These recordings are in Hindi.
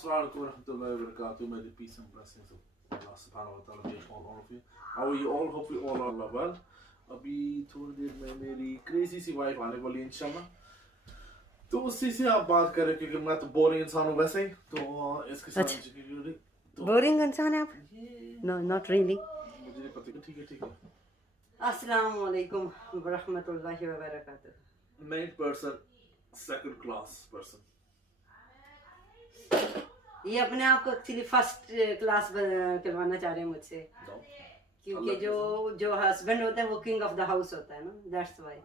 Assalamualaikum warahmatullahi wabarakatuh. May the peace and blessings of Allah subhanahu wa ta'ala be upon all of you. How are you all? Hope you all are well. अभी थोड़ी देर में मेरी क्रेजी सी वाइफ आने वाली है इंशाल्लाह, तो उसी से आप बात करें क्योंकि मैं तो बोरिंग इंसान हूँ वैसे ही, तो इसके साथ तो बोरिंग इंसान है आप? No not really. मुझे नहीं पता। ठीक है ठीक है। अस्सलाम वालेकुम वरहमतुल्लाहि वबरकातुह। Main person, second class person. ये अपने आप को एक्चुअली फर्स्ट क्लास करवाना चाह रहे हैं मुझसे, क्योंकि जो हस्बैंड होता है वो किंग ऑफ द हाउस होता है ना, दैट्स व्हाई।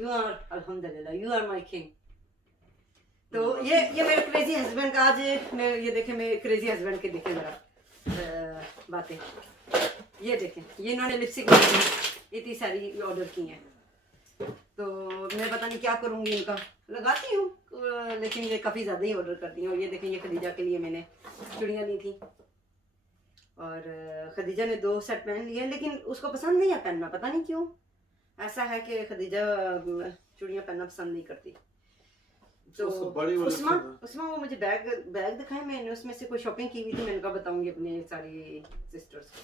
यू आर अल्हम्दुलिल्लाह, यू आर माय किंग। तो ये मेरे क्रेजी हस्बैंड का आज मैं ये देखें, मेरे क्रेजी हस्बैंड के देखें जरा बातें। ये देखें, ये इन्होंने लिपस्टिक इतनी सारी ऑर्डर की हैं, तो मैं पता नहीं क्या करूँगी, इनका लगाती हूँ लेकिन ये काफ़ी ज़्यादा ही ऑर्डर करती हैं। और ये देखें, ये खदीजा के लिए मैंने चूड़ियाँ ली थी और खदीजा ने 2 सेट पहन लिए, लेकिन उसको पसंद नहीं है पहनना, पता नहीं क्यों। ऐसा है कि खदीजा चूड़ियाँ पहनना पसंद नहीं करती। तो उस्मा वो मुझे बैग दिखाए, मैंने उसमें से कोई शॉपिंग की हुई थी, मैंने कहा बताऊंगी अपने सारी सिस्टर्स को।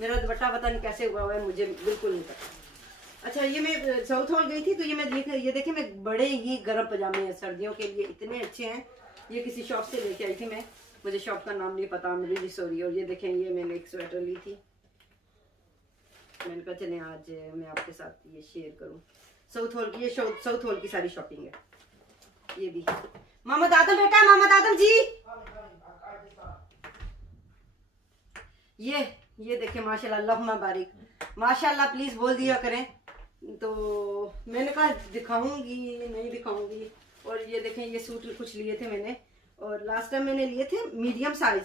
मेरा दुपट्टा पता नहीं कैसे हुआ है, मुझे बिल्कुल नहीं पता। अच्छा, ये मैं साउथ हॉल गई थी तो ये देखें मैं बड़े ही गर्म पजामे हैं सर्दियों के लिए, इतने अच्छे हैं। ये किसी शॉप से लेके आई थी मैं, मुझे शॉप का नाम नहीं पता, मैं रियली सॉरी। और ये देखें, ये मैंने एक स्वेटर ली थी, मैंने कहा चलें आज मैं आपके साथ ये शेयर करूं। साउथ हॉल की सारी शॉपिंग है। ये भी मोहम्मद आदम बेटा, मोहम्मद आदम जी, ये देखें माशाल्लाह, अल्लाहुम्मा बारिक, माशाल्लाह प्लीज बोल दिया करें। तो मैंने कहा दिखाऊंगी नहीं दिखाऊंगी। और ये देखें, ये सूट कुछ लिए थे मैंने, और लास्ट टाइम मैंने लिए थे मीडियम साइज।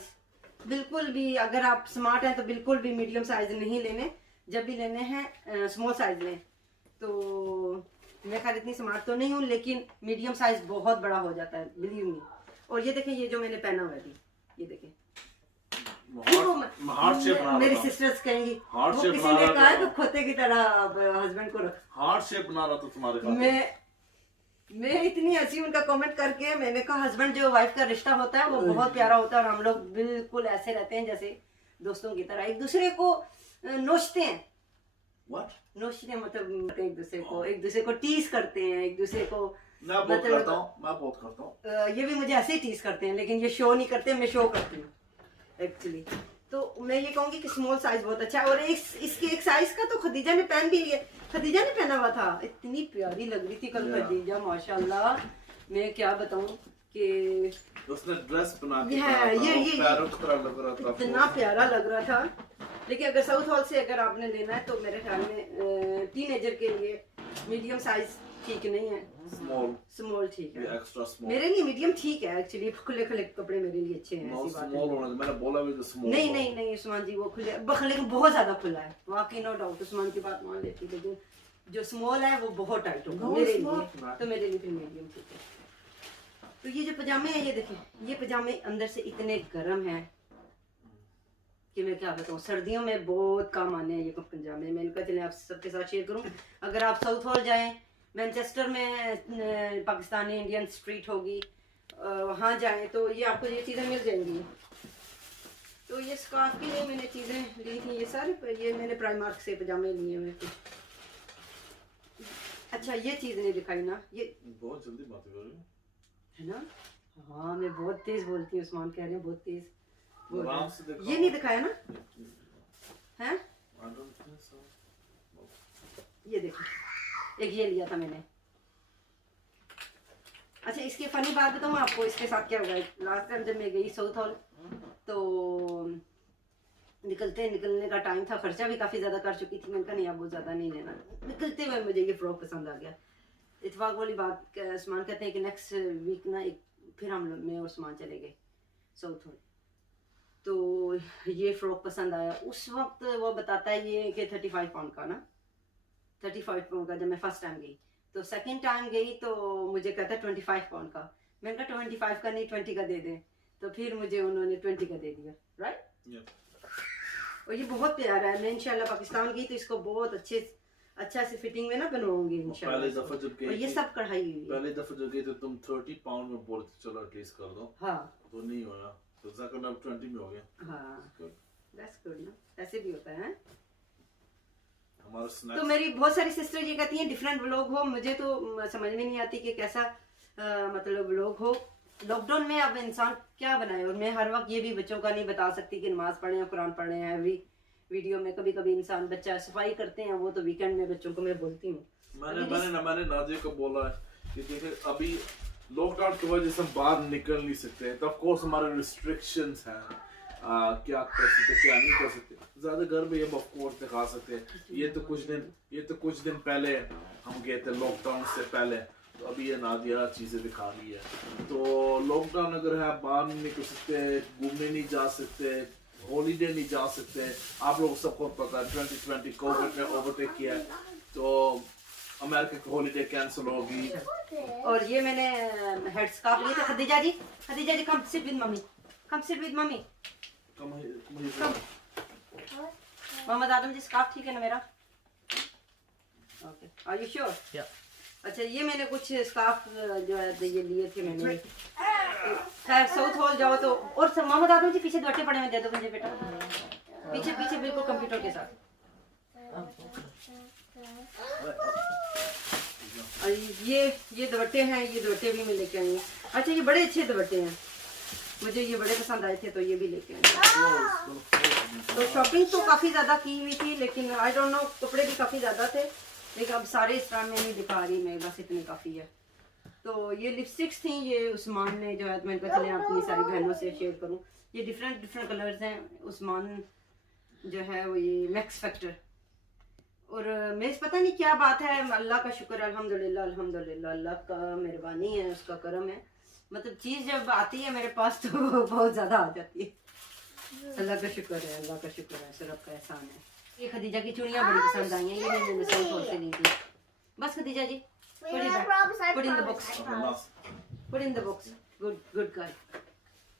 बिल्कुल भी अगर आप स्मार्ट हैं तो बिल्कुल भी मीडियम साइज नहीं लेने, जब भी लेने हैं स्मॉल साइज लें। तो मैं खैर इतनी स्मार्ट तो नहीं हूँ, लेकिन मीडियम साइज बहुत बड़ा हो जाता है, बिलीव मी। और ये देखें, ये जो मैंने पहना हुआ है, ये देखें, मेरी सिस्टर्स कहेंगी वो किसी ने कहा है तो खोते की तरह हस्बैंड को रख, हार्ट शेप बना रहा था तुम्हारे साथ। मैं इतनी हंसी उनका कमेंट करके। मैंने कहा हस्बैंड जो वाइफ का रिश्ता होता है वो बहुत प्यारा होता है, और हम लोग बिल्कुल ऐसे रहते हैं जैसे दोस्तों की तरह, एक दूसरे को नोचते हैं। नोचते हैं मतलब एक दूसरे को टीज करते हैं, एक दूसरे को मैं बहुत करता हूँ। ये भी मुझे ऐसे ही टीज करते हैं, लेकिन ये शो नहीं करते, मैं शो करती हूँ एक्चुअली। तो मैं ये कहूंगी कि स्मॉल साइज बहुत अच्छा है। और इसके एक साइज का तो खदीजा ने पहन भी लिया, खदीजा ने पहना हुआ था, इतनी प्यारी लग रही थी कल खदीजा, माशाल्लाह। मैं क्या बताऊं कि उसने ड्रेस बना के इतना प्यारा लग रहा था। लेकिन अगर साउथ हॉल से अगर आपने लेना है तो मेरे ख्याल में टीनेजर के लिए मीडियम साइज ठीक नहीं है, स्मॉल ठीक है। एक्स्ट्रा स्मॉल मेरे लिए मीडियम ठीक है एक्चुअली, खुले कपड़े मेरे लिए अच्छे हैं, ऐसी बात नहीं। मैंने बोला भी तो स्मॉल नहीं उस्मान जी वो खुले, लेकिन बहुत ज्यादा खुला है, वाकई नो डाउट उस्मान की बात मान लेती, लेकिन जो स्मॉल है वो बहुत टाइट होगा मेरे लिए, तो मेरे लिए फिर मीडियम ठीक है। तो ये जो पजामे हैं, ये देखें, ये पजामे अंदर से इतने गर्म हैं कि मैं क्या बताऊँ, सर्दियों में बहुत काम आने हैं ये पजामे। मैंने कहा चले आप सबके साथ शेयर करूँ। अगर आप साउथ हॉल जाएं, मैनचेस्टर में पाकिस्तानी इंडियन स्ट्रीट होगी, वहाँ जाएं तो ये आपको ये चीज़ें मिल जाएंगी। तो ये स्कार्फ के लिए मैंने चीज़ें ली थी, ये सारे ये मैंने प्राइमार्क से पजामे लिए हुए थे। अच्छा, ये चीज़ नहीं दिखाई ना, ये बहुत जल्दी बात कर रही है ना। हाँ मैं बहुत तेज़ बोलती हूँ, उस्मान कह रहे हैं बहुत तेज़। ये नहीं दिखाया ना है, ये देखो, एक ये लिया था मैंने। अच्छा, इसकी फनी बात बताऊँ आपको, इसके साथ क्या हुआ है। लास्ट टाइम जब मैं गई साउथ हॉल तो निकलने का टाइम था, खर्चा भी काफ़ी ज़्यादा कर चुकी थी, मैंने कहा नहीं अब वो ज़्यादा नहीं लेना। निकलते हुए मुझे ये फ्रॉक पसंद आ गया। इतफाक वाली बात, उस्मान कहते हैं कि नेक्स्ट वीक ना फिर मैं और उस्मान चले गए साउथ हॉल, तो ये फ्रॉक पसंद आया। उस वक्त वो बताता है ये कि 35 पाउंड का ना, 35 पाउंड का जब मैं फर्स्ट टाइम गई। तो सेकंड टाइम गई तो मुझे कहता है 25 पाउंड का। मैंने कहा 25 का नहीं 20 का दे दें, तो फिर मुझे उन्होंने 20 का दे दिया, राइट। और ये बहुत प्यारा है, मैं इंशाल्लाह पाकिस्तान गई तो इसको बहुत अच्छे अच्छा से फिटिंग में ना बनवाऊंगी इंशाल्लाह। पहले दफा जब गई, और ये सब कढ़ाई हुई है। पहले दफा जब गई तो तुम 30 पाउंड में बोले थे चलो एटलीस्ट कर दो, हाँ तो नहीं हुआ, तो जाकर अब 20 में हो गया। हाँ दैट्स गुड ना, ऐसे भी होता है। हमारा स्नैक्स तो मेरी बहुत सारी सिस्टर ये कहती हैं डिफरेंट व्लॉग हो, मुझे तो समझ में नहीं आती कि कैसा मतलब व्लॉग हो। लॉकडाउन में अब इंसान क्या बनाए, और मैं हर वक्त ये भी बच्चों का नहीं बता सकती कि नमाज पढ़े या कुरान पढ़े हैं। एवरी वीडियो में कभी कभी इंसान बच्चा सफाई करते हैं, वो तो वीकेंड में बच्चों को मैं बोलती हूँ। मैंने नादिया को बोला है कि देखिए अभी लॉकडाउन की वजह से हम बाहर निकल नहीं सकते, तो ऑफ कोर्स हमारे रिस्ट्रिक्शंस हैं, क्या कर सकते क्या नहीं कर सकते, ज्यादा घर में हम ऑफ कोर्स दिखा सकते हैं। ये तो कुछ दिन पहले हम गए थे लॉकडाउन से पहले, तो अभी ये नादिया चीजें दिखा रही है। तो लॉकडाउन अगर है, बाहर नहीं निकल सकते, घूमने नहीं जा सकते, हॉलीडे नहीं जा सकते। आप लोग सबको पता है 2020 कोविड ने ओवरटेक किया है, तो अमेरिका की हॉलीडे कैंसिल होगी। और ये मैंने हेड स्कार्फ लिया था। Khadija ji come sit with mummy, come sit with mummy, come. Mohammad Adam ji scarf ठीक है ना मेरा? Okay, are you sure? Yeah. अच्छा, ये मैंने कुछ स्कार्फ जो है ये लिए थे मैंने। खैर साउथ हॉल जाओ तो, और मोहम्मद आदम जी पीछे दुपट्टे पड़े हुए दे दो मुझे बेटा, पीछे बिल्कुल कंप्यूटर के साथ। और ये दुपट्टे हैं, ये दुपट्टे भी मैं लेके आई हूँ। अच्छा, ये बड़े अच्छे दुपट्टे हैं, मुझे ये बड़े पसंद आए थे तो ये भी लेके आई। तो शॉपिंग तो काफ़ी ज़्यादा की हुई थी, लेकिन आई डोंट नो कपड़े भी काफ़ी ज़्यादा थे, लेकिन अब सारे इस तरह में नहीं दिखा रही मैं, बस इतने काफ़ी है। तो ये लिपस्टिक्स थी, ये उस्मान ने जो है, मैंने कहा चले अपनी सारी बहनों से शेयर करूँ। ये डिफरेंट कलर्स हैं। उस्मान जो है वो ये मैक्स फैक्टर, और मैं पता नहीं क्या बात है, अल्लाह का शुक्र, अल्हम्दुलिल्लाह अल्हम्दुलिल्लाह, अल्लाह का मेहरबानी है, उसका करम है। मतलब चीज़ जब आती है मेरे पास तो बहुत ज़्यादा आ जाती है। अल्लाह का शुक्र है, अल्लाह का शुक्र है, सिर्फ का एहसान है। ये खदीजा की चूड़ियाँ बड़ी पसंद आई हैं, ये मैंने साउथ हॉल से ली थी। बस खदीजा जी, put in the box, put in the box, good girl,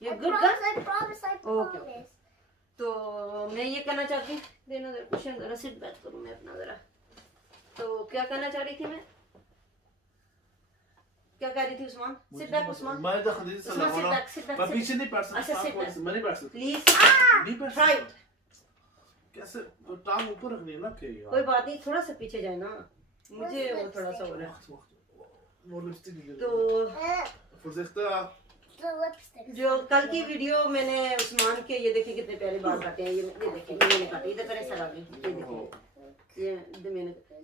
ये good girl, ओके। तो मैं ये कहना चाहती हूँ, देना क्वेश्चन जरा सिट बैक करूँ मैं अपना जरा। तो क्या कहना चाह रही थी मैं, क्या कह रही थी उस्मान? सिट बैक उस्मान, मैं तो खदीजा से लगा रहा हूं, मैं पीछे नहीं बैठ सकता। अच्छा सिट बैक, मैं नहीं बैठ सकता प्लीज नहीं बैठ ट्राई। कैसे टांग ऊपर रखनी है ना के यार, कोई बात नहीं, थोड़ा सा पीछे जाए ना, मुझे वो थोड़ा सा हो रहा है। वो लिपस्टिक तो फुर्सता जो कल की वीडियो मैंने उस्मान के, ये देखिए कितने प्यारे बाल काटे हैं, ये देखिए मैंने काटे, इधर तरह से लगे, ये देखिए, ये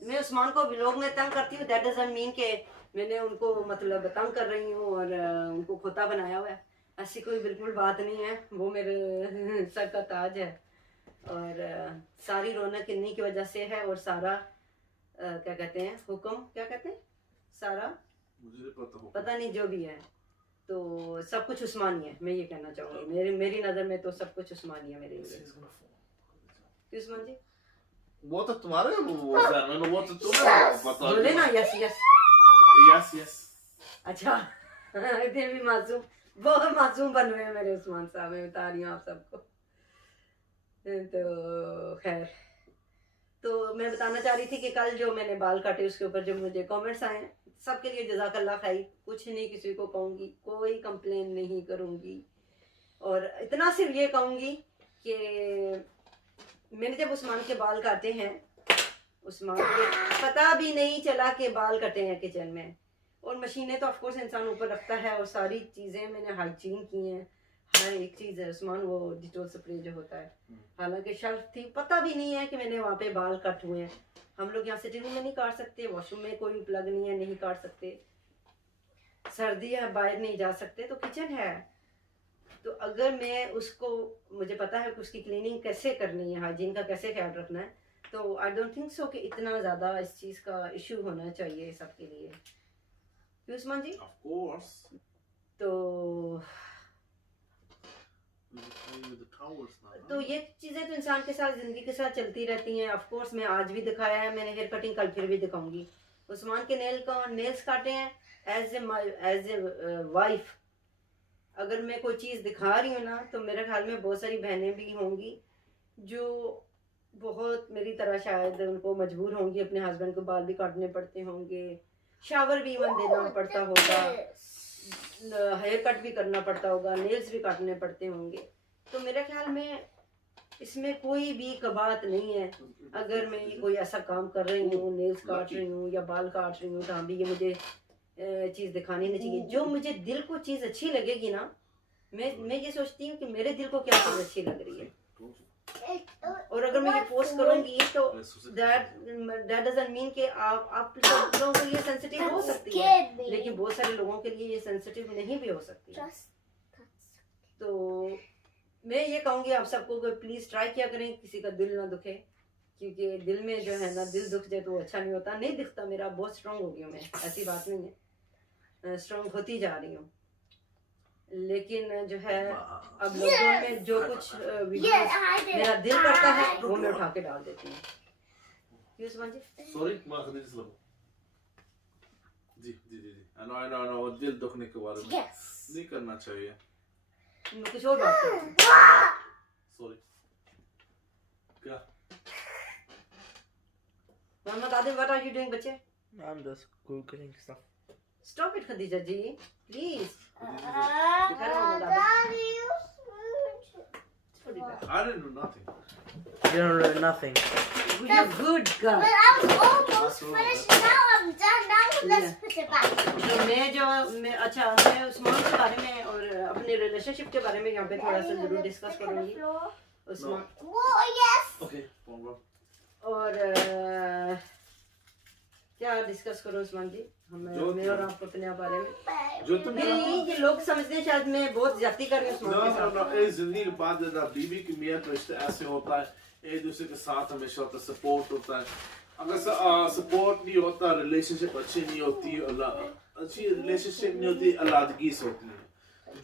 मैं उस्मान को व्लॉग में तंग करती हूँ, दैट डजंट मीन के मैंने उनको मतलब तंग कर रही हूँ और उनको खोता बनाया हुआ है, ऐसी कोई बिल्कुल बात नहीं है। वो मेरे सर का ताज है, और सारी रौनक इन्हीं की वजह से है, और सारा क्या कहते हैं, हुक्म क्या कहते हैं, सारा मुझे पता नहीं जो भी है, तो सब कुछ उस्मानी है, मैं ये कहना चाहूँगी। मेरी नज़र में तो सब कुछ उस्मानी है मेरे लिए। उस्मान जी वो तो तुम्हारे वो तो तुम्हें पता बोले ना, यस यस यस यस। अच्छा इतने भी मासूम, बहुत मासूम बन रहे हैं मेरे उस्मान साहब, मैं बता रही हूँ आप सबको। तो खैर, तो मैं बताना चाह रही थी कि कल जो मैंने बाल काटे उसके ऊपर जो मुझे कमेंट्स आए, सबके लिए जज़ाकल्लाह खैर, कुछ नहीं किसी को कहूँगी, कोई कंप्लेन नहीं करूँगी, और इतना सिर्फ ये कहूँगी कि मैंने जब उस्मान के बाल काटे हैं, उस्मान को पता भी नहीं चला कि बाल कटे हैं किचन में, और मशीनें तो ऑफकोर्स इंसान ऊपर रखता है, और सारी चीज़ें मैंने हाइजीन की हैं, हर एक चीज़ है। उस्मान वो डिटोल स्प्रे जो होता है, हालांकि शेल्फ थी, पता भी नहीं है कि मैंने वहाँ पे बाल कट हुए हैं। हम लोग यहाँ सिटिंग रूम में नहीं काट सकते, वॉशरूम में कोई प्लग नहीं है, नहीं काट सकते, सर्दी है बाहर नहीं जा सकते, तो किचन है। तो अगर मैं उसको, मुझे पता है कि उसकी क्लीनिंग कैसे करनी है, हाइजीन का कैसे ख्याल रखना है, तो आई डोंट थिंक सो कि इतना ज़्यादा इस चीज़ का इशू होना चाहिए सबके लिए, क्यों उस्मान जी? Of course. तो ये चीज़ें तो इंसान के साथ, ज़िंदगी के साथ चलती रहती हैं। ऑफ कोर्स मैं आज भी दिखाया है मैंने हेयर कटिंग, कल फिर भी दिखाऊंगी। उस्मान के नेल्स काटे हैं एज ए वाइफ। अगर मैं कोई चीज़ दिखा रही हूँ ना, तो मेरे ख्याल में बहुत सारी बहनें भी होंगी जो बहुत मेरी तरह शायद उनको मजबूर होंगी, अपने हस्बैंड को बाल भी काटने पड़ते होंगे, शावर भी इवन देना पड़ता होगा, हेयर कट भी करना पड़ता होगा, नेल्स भी काटने पड़ते होंगे। तो मेरे ख्याल में इसमें कोई भी कबात नहीं है। अगर मैं कोई ऐसा काम कर रही हूँ, नेल्स काट रही हूँ या बाल काट रही हूँ, तो भी ये मुझे चीज़ दिखानी नहीं चाहिए। जो मुझे दिल को चीज़ अच्छी लगेगी ना, मैं ये सोचती हूँ कि मेरे दिल को क्या चीज़ अच्छी लग रही है, और अगर मैं ये पोस्ट करूंगी तो दैट डजंट मीन कि आप लोगों के लिए सेंसिटिव हो सकती है, लेकिन बहुत सारे लोगों के लिए ये सेंसिटिव नहीं भी हो सकती है। तो मैं ये कहूँगी आप सबको कि प्लीज़ ट्राई किया करें, किसी का दिल ना दुखे, क्योंकि दिल में जो है ना, दिल दुख जाए तो अच्छा नहीं होता। नहीं दिखता मेरा, बहुत स्ट्रांग हो गई हूँ मैं, ऐसी बात नहीं है, स्ट्रांग होती जा रही हूँ, लेकिन जो है अब लॉकडाउन में जो कुछ मेरा दिल करता है वो मैं उठा के डाल देती हूँ। सॉरी जी जी जी जी, I know दिल दुखने के बारे में नहीं करना चाहिए। मैं कुछ और बात करती हूँ। सॉरी क्या? Mohammad Adil, what are you doing बच्चे? I'm just googling stuff. Stop it Khadija ji, please. I didn't do nothing. You don't know nothing. You're good girl. But I was almost finished. Now I'm done. Now let's put it back. तो मैं मैं उस्मान के बारे में और अपने रिलेशनशिप के बारे में यहाँ पे थोड़ा सा जरूर डिस्कस करूँगी। Usman Oh yes. Okay, और क्या डिस्कस करूँ उस्मान जी, मैं और आप अपने बारे में? जो तुम नहीं, ये लोग समझते हैं शायद मैं बहुत ज्यादा कर रही हूँ उस्मान के साथ। इस जिंदगी के बाद बीवी की मियां का रिश्ता ऐसे होता है, एक दूसरे के साथ हमेशा होता है, सपोर्ट होता है। अगर सपोर्ट नहीं होता, रिलेशनशिप अच्छी नहीं होती, अच्छी रिलेशनशिप नहीं होती, अलग होती है।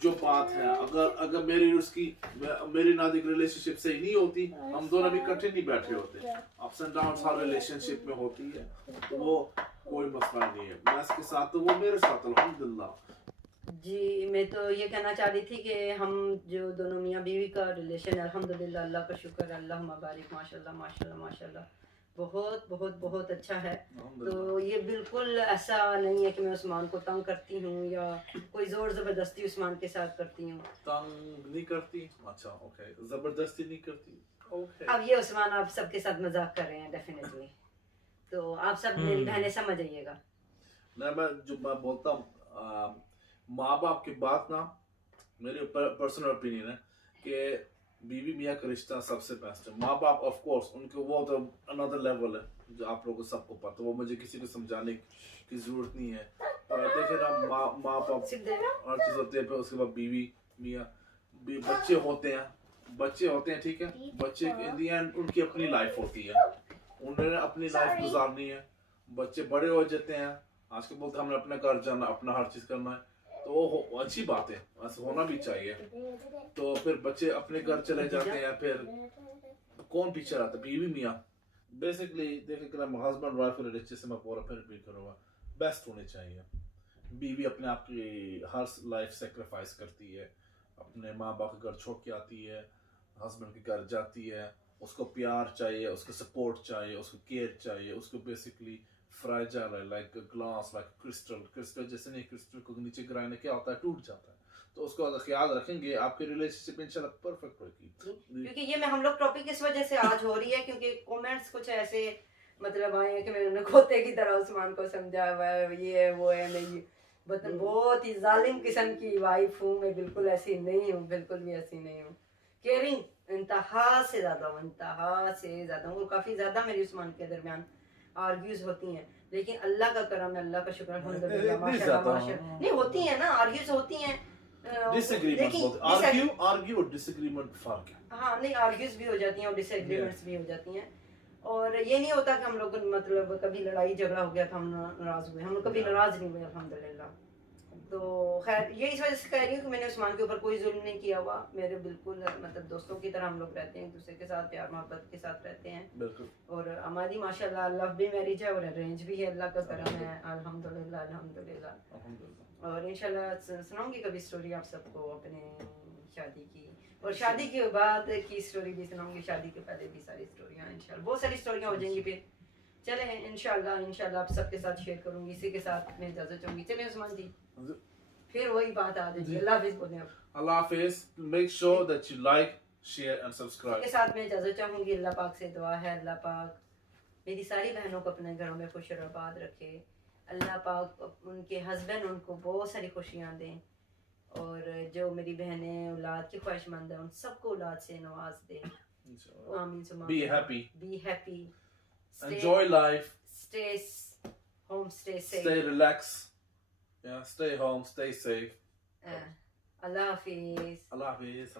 जो बात है, अगर मेरी नादिक रिलेशनशिप सही नहीं होती, हम दोनों भी इकट्ठे नहीं बैठे होते। Ups and downs her relationship में होती है, तो वो कोई मसला नहीं है। मैं इसके साथ तो वो मेरे साथ अल्हम्दुलिल्लाह। जी, मैं तो ये कहना चाह रही थी कि हम जो दोनों मियाँ बीवी का रिलेशन है, अल्हम्दुलिल्लाह, अल्लाह का शुक्र, अल्लाह मुबारक, माशाल्लाह माशाल्लाह माशाल्लाह, बहुत बहुत बहुत अच्छा है। तो ये बिल्कुल ऐसा नहीं है कि मैं उस्मान को तंग करती हूँ या कोई जोर जबरदस्ती उस्मान के साथ करती हूँ। तंग नहीं करती? अच्छा, ओके, जबरदस्ती नहीं करती, ओके। अब ये उस्मान आप सबके साथ मजाक कर रहे हैं डेफिनेटली, तो आप सब मेरी बहनें समझ आइएगा। मैं बोलता हूँ, माँ बाप की बात ना, मेरी पर्सनल ओपिनियन है कि बीवी मियाँ का रिश्ता सबसे बेस्ट है। माँ बाप ऑफ कोर्स उनके वो तो अनदर लेवल है, जो आप लोगों को सबको पता, वो मुझे किसी को समझाने की जरूरत नहीं है। पर देखे ना, माँ बाप हर चीज़ होती है, फिर उसके बाद बीवी मियाँ, बच्चे होते हैं, ठीक है। बच्चे इन दी एंड उनकी अपनी लाइफ होती है, उन्होंने अपनी लाइफ गुजारनी है। बच्चे बड़े हो जाते हैं, आज के बोलते हमने अपने घर जाना, अपना हर चीज़ करना है, तो वो अच्छी बात है, ऐसा होना भी चाहिए। तो फिर बच्चे अपने घर चले जाते हैं, फिर कौन पीछे रहता है? बीवी मियाँ। बेसिकली देखिए, हस्बैंड वाइफ रिलेशनशिप से मैं पूरा फिर रिपीट करूँगा, बेस्ट होने चाहिए। बीवी अपने आप की हर लाइफ सेक्रीफाइस करती है, अपने माँ बाप के घर छोड़ के आती है, हस्बैंड के घर जाती है, उसको प्यार चाहिए, उसको सपोर्ट चाहिए, उसको केयर चाहिए, उसको बेसिकली फ्राइजाइल है, लाइक ग्लास, लाइक क्रिस्टल जैसे नहीं, क्रिस्टल को नीचे गिराने क्या होता है, टूट जाता है। तो उसको अगर ख्याल रखेंगे, आपकी रिलेशनशिप इंशाल्लाह परफेक्ट होगी। क्योंकि ये मैं हम लोग टॉपिक इस वजह से आज हो रही है क्योंकि कमेंट्स कुछ ऐसे मतलब आए हैं कि मैंने खोते की तरह उस्मान को समझा हुआ है, ये है वो है, नहीं मतलब बहुत ही जालिम किस्म की वाइफ हूँ मैं, बिल्कुल ऐसी नहीं हूँ, बिल्कुल भी ऐसी नहीं हूँ। केयरिंग इंतहा से ज़्यादा हूँ, और काफ़ी ज़्यादा मेरी उस्मान के दरमियान आर्ग्यूज होती हैं, लेकिन अल्लाह का करम है, अल्लाह का शुक्र अल्हम्दुलिल्लाह, माशाल्लाह नहीं होती है ना, आर्ग्यूज होती हैं, आर्ग्यू और डिसएग्रीमेंट फर्क है। हाँ, नहीं आर्ग्यूज भी हो जाती हैं और डिसएग्रीमेंट्स भी हो जाती हैं, और ये नहीं होता कि हम लोग मतलब कभी लड़ाई झगड़ा हो गया था हम नाराज हुए, हम लोग कभी नाराज नहीं हुए अल्हम्दुलिल्लाह। तो खैर ये इस वजह से कह रही हूँ कि मैंने उस्मान के ऊपर कोई जुल्म नहीं किया हुआ, मेरे बिल्कुल मतलब दोस्तों की तरह हम लोग रहते हैं, एक दूसरे के साथ प्यार मोहब्बत के साथ रहते हैं। बिल्कुल। और हमारी माशाल्लाह लव भी मैरिज है और अरेंज भी है, अल्लाह का करम है, अल्हम्दुलिल्लाह अल्हम्दुलिल्लाह। और इंशाल्लाह सुनाऊंगी कभी स्टोरी आप सबको अपने शादी की, और शादी के बाद की स्टोरी भी सुनाऊंगी, शादी के पहले भी सारी स्टोरियाँ इंशाल्लाह, बहुत सारी स्टोरियाँ हो जाएंगी फिर। चले इंशाल्लाह आप सबके साथ शेयर करूंगी, इसी के साथ मैं इजाजत चाहूंगी। चले उस्मान जी, फिर वही बात आ जाएगी। अल्लाह हाफिज़ बोलें आप। अल्लाह हाफिज़। Make sure that you like, share and subscribe. के साथ मैं इजाजत चाहूंगी। अल्लाह पाक से दुआ है, अल्लाह पाक मेरी सारी बहनों को अपने घरों में खुश और आबाद रखे। अल्लाह पाक उनके हस्बैंड उनको बहुत सारी खुशियाँ दें, और जो मेरी बहनें औलाद की ख्वाहिशमंद है उन सबको औलाद से नवाज दे। आमीन सुमा। Be happy. Be happy. Enjoy life. Stay home, stay safe. Stay relaxed. Yeah, stay home, stay safe. Allah Hafiz. Allah Hafiz.